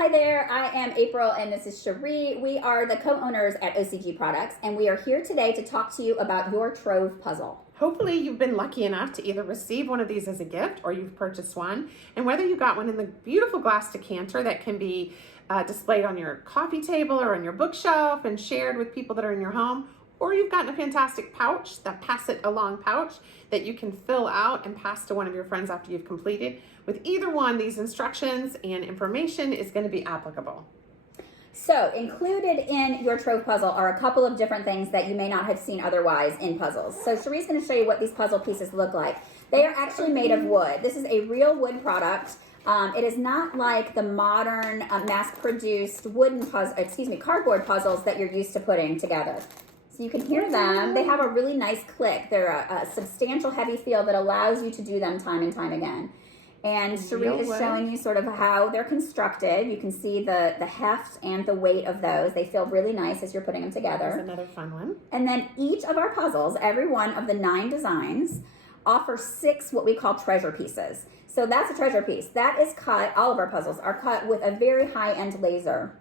Hi there, I am April and this is Cherie. We are the co-owners at OCG Products and we are here today to talk to you about your Trove puzzle. Hopefully you've been lucky enough to either receive one of these as a gift or you've purchased one. And whether you got one in the beautiful glass decanter that can be displayed on your coffee table or on your bookshelf and shared with people that are in your home, or you've gotten a fantastic pouch, that pass it along pouch that you can fill out and pass to one of your friends after you've completed. With either one, these instructions and information is going to be applicable. So included in your Trove puzzle are a couple of different things that you may not have seen otherwise in puzzles. So Cherie's going to show you what these puzzle pieces look like. They are actually made of wood. This is a real wood product. It is not like the modern mass-produced cardboard puzzles that you're used to putting together. So you can hear them. They have a really nice click. They're a substantial heavy feel that allows you to do them time and time again. And Cherie is showing you sort of how they're constructed. You can see the heft and the weight of those. They feel really nice as you're putting them together. That's another fun one. And then each of our puzzles, every one of the 9 designs, offer 6 what we call treasure pieces. So that's a treasure piece. That is cut, all of our puzzles are cut with a very high-end laser.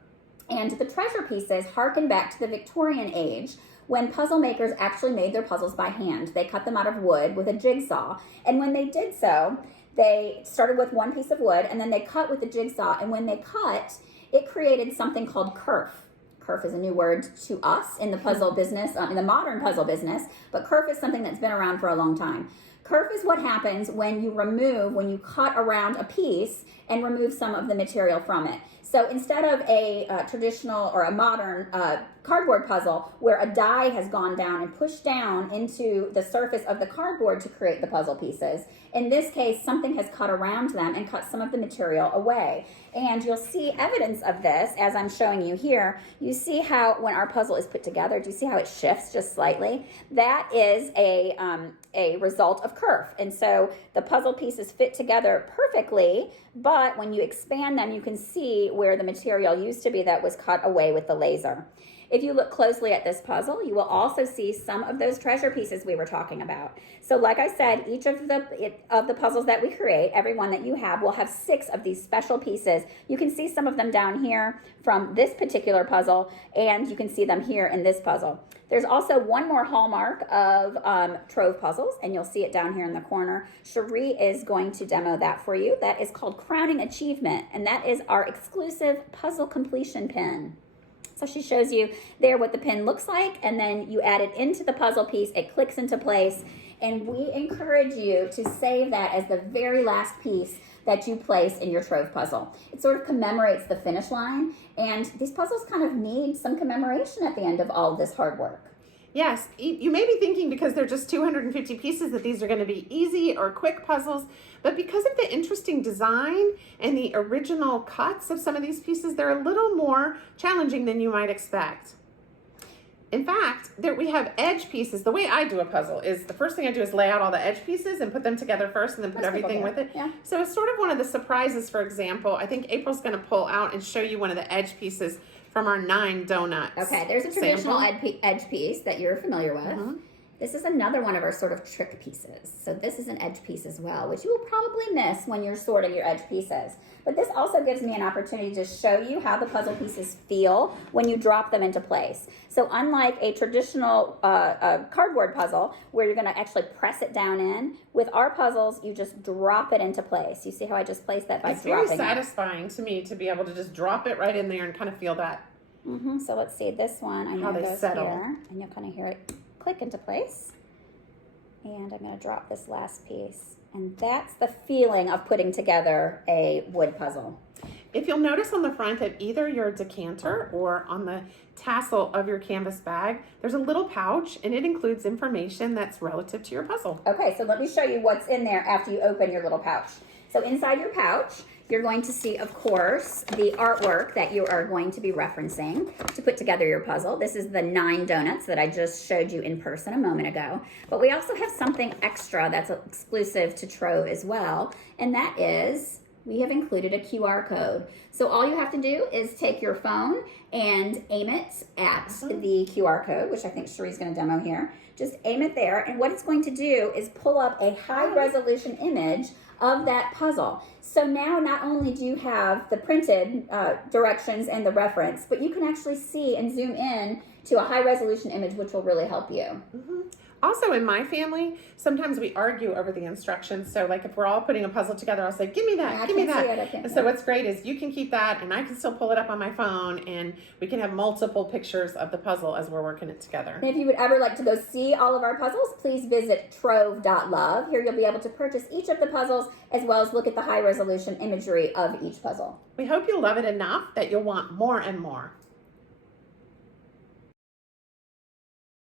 And the treasure pieces harken back to the Victorian age, when puzzle makers actually made their puzzles by hand. They cut them out of wood with a jigsaw. And when they did so, they started with one piece of wood and then they cut with the jigsaw. And when they cut, it created something called kerf. Kerf is a new word to us in the puzzle business, in the modern puzzle business, but kerf is something that's been around for a long time. Kerf is what happens when you cut around a piece and remove some of the material from it. So instead of a traditional or a modern cardboard puzzle where a die has gone down and pushed down into the surface of the cardboard to create the puzzle pieces, in this case, something has cut around them and cut some of the material away. And you'll see evidence of this as I'm showing you here. You see how when our puzzle is put together, do you see how it shifts just slightly? That is a result of kerf. And so the puzzle pieces fit together perfectly, but when you expand them, you can see where the material used to be that was cut away with the laser. If you look closely at this puzzle, you will also see some of those treasure pieces we were talking about. So like I said, each of the puzzles that we create, every one that you have, will have 6 of these special pieces. You can see some of them down here from this particular puzzle, and you can see them here in this puzzle. There's also one more hallmark of Trove puzzles, and you'll see it down here in the corner. Cherie is going to demo that for you. That is called Crowning Achievement, and that is our exclusive puzzle completion pin. So she shows you there what the pin looks like, and then you add it into the puzzle piece, it clicks into place, and we encourage you to save that as the very last piece that you place in your Trove puzzle. It sort of commemorates the finish line, and these puzzles kind of need some commemoration at the end of all of this hard work. Yes, you may be thinking because they're just 250 pieces that these are going to be easy or quick puzzles, but because of the interesting design and the original cuts of some of these pieces, they're a little more challenging than you might expect. In fact, we have edge pieces. The way I do a puzzle is the first thing I do is lay out all the edge pieces and put them together first and then put everything with it. Yeah. So it's sort of one of the surprises. For example, I think April's going to pull out and show you one of the edge pieces from our 9 donuts. Okay, there's a traditional edge piece that you're familiar with. Mm-hmm. This is another one of our sort of trick pieces. So this is an edge piece as well, which you will probably miss when you're sorting your edge pieces. But this also gives me an opportunity to show you how the puzzle pieces feel when you drop them into place. So unlike a traditional cardboard puzzle where you're going to actually press it down in, with our puzzles, you just drop it into place. You see how I just placed that by dropping it? It's very satisfying to me to be able to just drop it right in there and kind of feel that. Mm-hmm. So let's see, this one, I know goes here, and you'll kind of hear it click into place. And I'm going to drop this last piece. And that's the feeling of putting together a wood puzzle. If you'll notice on the front of either your decanter or on the tassel of your canvas bag, there's a little pouch, and it includes information that's relative to your puzzle. Okay, so let me show you what's in there after you open your little pouch. So inside your pouch, you're going to see, of course, the artwork that you are going to be referencing to put together your puzzle. This is the 9 donuts that I just showed you in person a moment ago. But we also have something extra that's exclusive to Trove as well, and that is we have included a QR code. So all you have to do is take your phone and aim it at the QR code, which I think Cherie's going to demo here. Just aim it there, and what it's going to do is pull up a high resolution image of that puzzle. So now not only do you have the printed directions and the reference, but you can actually see and zoom in to a high resolution image, which will really help you. Also, in my family, sometimes we argue over the instructions. So, like if we're all putting a puzzle together, I'll say, "Give me that, Yeah, I give me can see that." it, I can- And so, what's great is you can keep that, and I can still pull it up on my phone, and we can have multiple pictures of the puzzle as we're working it together. And if you would ever like to go see all of our puzzles, please visit trove.love. Here you'll be able to purchase each of the puzzles as well as look at the high resolution imagery of each puzzle. We hope you'll love it enough that you'll want more and more.